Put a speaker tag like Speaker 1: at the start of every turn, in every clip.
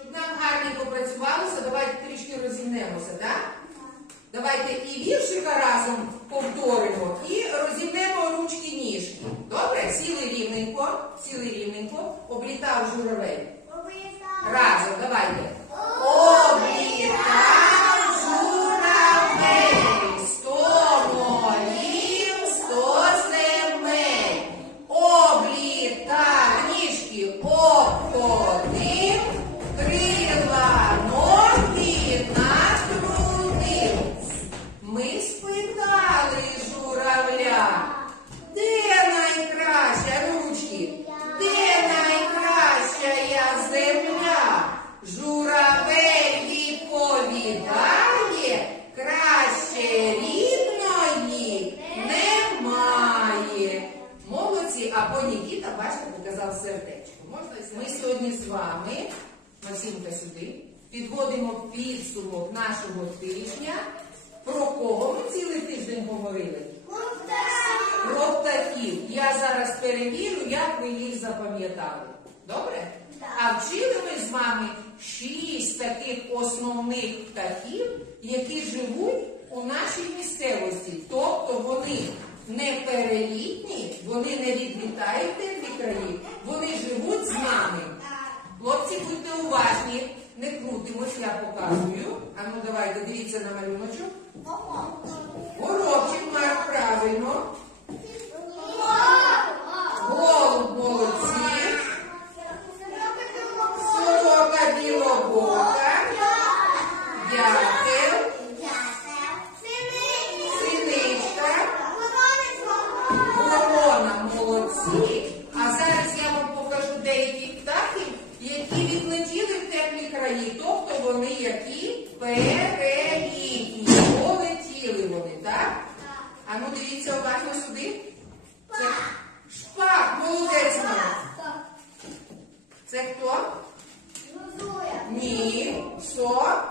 Speaker 1: Щоб нам гарно попрацювалося, давайте трішки розімнемося, так? Давайте і віршика разом повторимо, і розімнемо ручки ніжки. Добре? Сіли рівненько, сіли рівненько, облітав журавель. Разом, давайте. Або бачите, показав сердечко. Можна ми сьогодні з вами, Максимка сюди, підводимо підсумок нашого тижня. Про кого ми цілий тиждень говорили? Про птахів. Я зараз перевірю, як ви їх запам'ятали. Добре? А вчили ми з вами шість таких основних птахів, які живуть у нашій місцевості. Тобто вони не перелітні, вони не відлітають в вони живуть з нами. Хлопці, будьте уважні, не крутимось, я показую. А ну давайте, дивіться на малюночок. Горобчик Марк, правильно. Голуб молодці. Сорока білобока. Дятел. Синичка. Ворона молодці. А зараз я вам покажу деяких птахів, які відлетіли в теплі краї. Тобто вони які перелітні. Полетіли вони, так? А ну дивіться уважно сюди. Це шпак, молодець мама. Це хто? Ні. Со.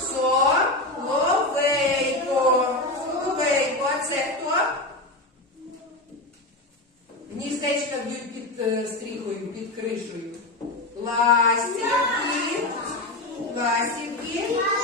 Speaker 1: Со. Ловейко. Ловейко. А це хто? Гніздечка б'ють під е, стріхою, під кришею. Ластівки. Ластівки. Лелека.